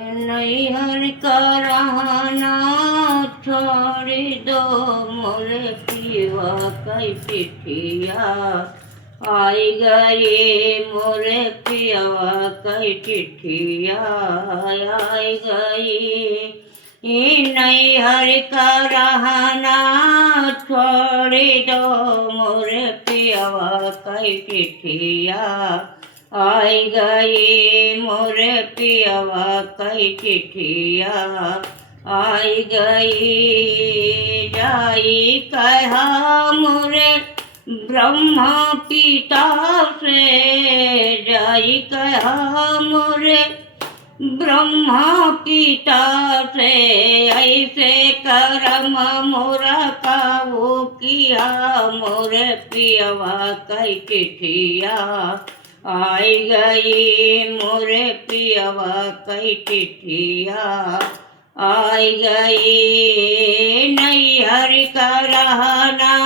नैहर कराना छोड़ दो मोरे पिया कई चिट्ठिया आई गई मोरे पिया कई चिट्ठिया आई गई नैहर कराना छोड़ दो मोरे पिया कई चिट्ठिया आई गई मोरे पियवा कई चिट्ठिया आई गई जाई कहा मोरे ब्रह्मा पिता से जाई कहा मोरे ब्रह्मा पिता से ऐसे करम मोरा का वो किया मोरे पियवा कई चिट्ठिया आई गई मोरे पियवा कई चिट्ठिया आई गई नैहर का रहना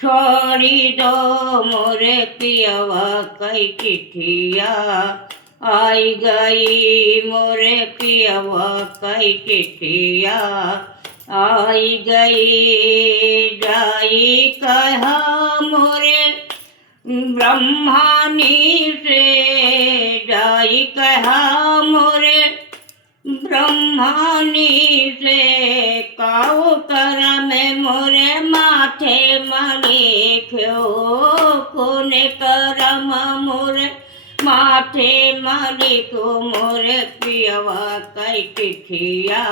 छोड़ी दो मोरे पियवा कई चिट्ठिया आई गई मोरे पियवा कई चिट्ठिया आई गई जाई कहा मोरे ब्रह्मानी से जाई कहा मोरे ब्रह्मानी से काऊ करम मोरे माथे मणि क्यों कोने करम मोरे माथे मणि को मोरे पियवा कई चिट्ठिया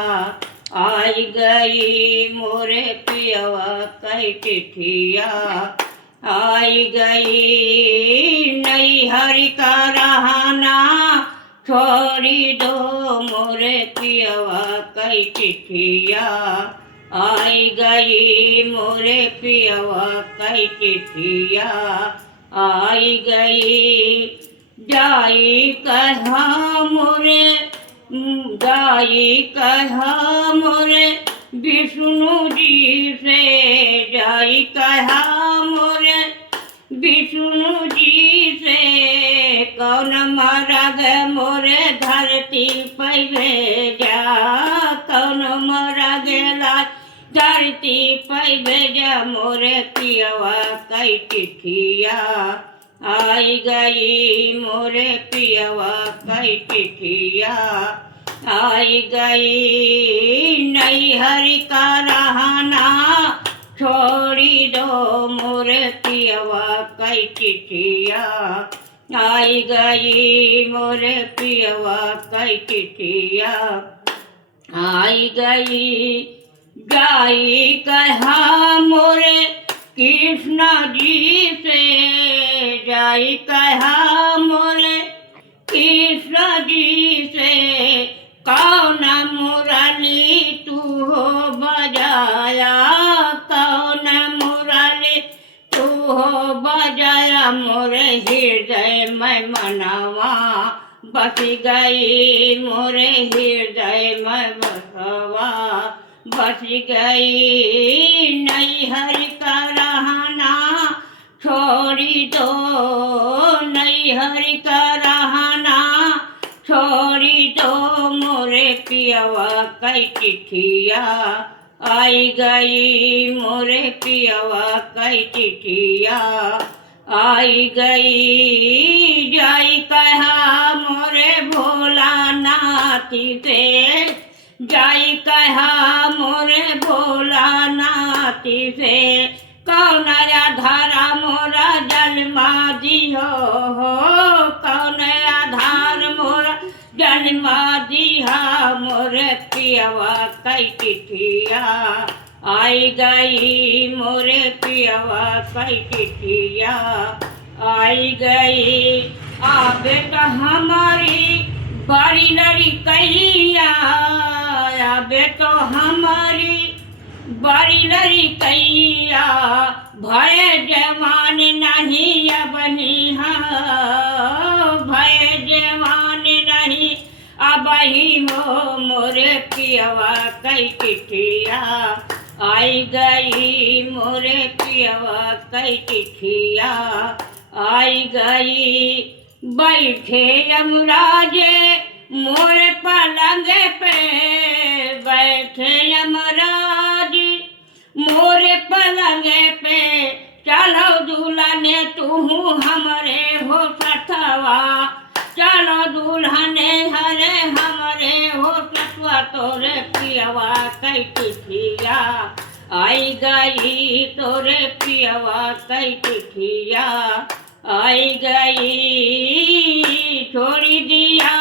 आई गई मोरे पियवा कई चिट्ठिया आई गई नैहर का रहना छोड़ी दो मोरे पियवा कई चिट्ठिया आई गई मोरे पियवा कई चिट्ठिया आई गई जाई कहा मोरे जाई कहा मोरे विष्णु जी से जाई कहा मोरे विष्णु जी से कौन मरग मोरे धरती पे भेजा कौन मरग ला धरती पे भेजा मोरे पियवा कई चिट्ठिया आई गई मोरे पियवा कई चिट्ठिया आई गई नैहर का रहना छोड़ी दो मोरे पियवा कई चिट्ठिया आई गई मोरे पियवा कई चिट्ठिया आई गई जाई कहा मोरे कृष्ण जी से जाई कहा मोरे कृष्ण जी से कौन मुरली तू हो बजाया कौन मुरली तू हो बजाया मोरे हृदय में मनवा बस गई मोरे हृदय में बसवा बस गई नैहर का रहना छोड़ी दो नैहर का रहना छोड़ी दो मोरे पियवा कई चिट्ठिया आई गई मोरे पियवा कई चिट्ठिया आई गई जाई कहा मोरे भोला नाथी से जाई कहा मोरे भोला नाथी से कौन आधारा मोरा जन्मा दियो हो कौन आधार मोरा जन्मा दिया मोरे पियवा कई चिट्ठिया आई गई मोरे पियवा कई चिट्ठिया आई गई आबे तो हमारी बड़ी लड़ी कैया आबे तो हमारी बड़ी लड़ी कैया भय जवान नहीं अबही भय जवान नहीं अबही हो मोरे पियवा कई चिट्ठिया आई गई मोरे पियवा कई चिट्ठिया आई गई बैठे यमराजे मोरे पलंग तू हमरे हो सथवा चलो दुल्हने हरे हमरे हो सतवा तोरे पियवा कई चिट्ठिया आई गई तोरे पियवा कई चिट्ठिया आई गई छोड़ी दिया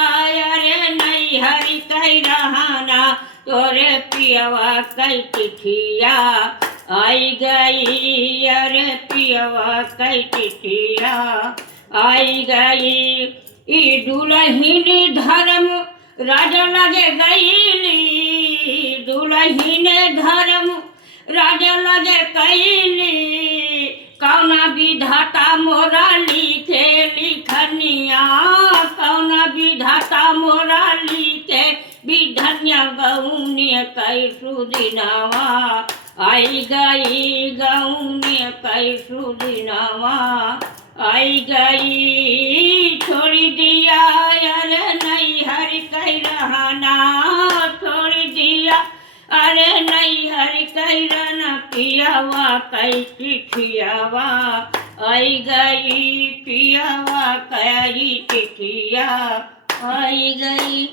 अरे नहीं हरी कई रहना तोरे पियवा कई चिट्ठिया आई गई अरे पियवा कई चिट्ठिया आई गई ई दुलहिनी धर्म राजा लगे गईली दुलहिने धर्म राजा लगे कैली कौना विधाता मोरा लिखे लिखनिया कौना विधाता मोरा लिखे विधन्य गौन्य कैसु दिनवा आई गई गौन्य कैसु दिनवा आई गई छोड़ी दिया अरे नहीं हरि कह रहना छोड़ी दिया अरे नहीं हरि कह रहना पियावा कई चिट्ठियावा आई गई पियावा कई चिट्ठिया आई गई।